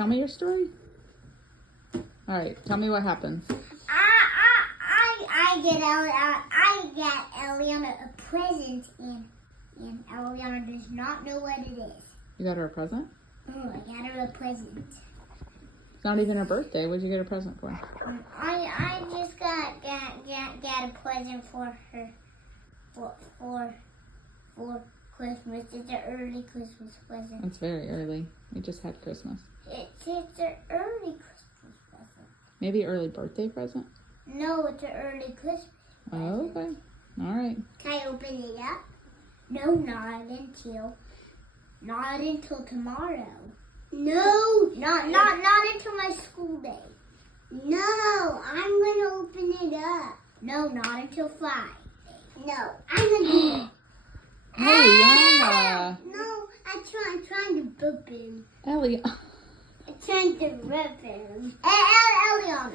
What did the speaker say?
Tell me your story. All right, tell me what happens. I get Eliana a present, and Eliana does not know what it is. You got her a present? Oh, I got her a present. It's not even her birthday. What'd you get a present for? I just got a present for her for Christmas. It's an early Christmas present. It's very early. We just had Christmas. It's an early Christmas present. Maybe early birthday present? No, it's an early Christmas present. Oh, okay. All right. Can I open it up? No, not until tomorrow. No, not until my school day. No, I'm gonna open it up. No, not until 5. No, I'm gonna. Eliana. No, I'm trying to burp him. Ellie. I'm trying to rip him. Eliana,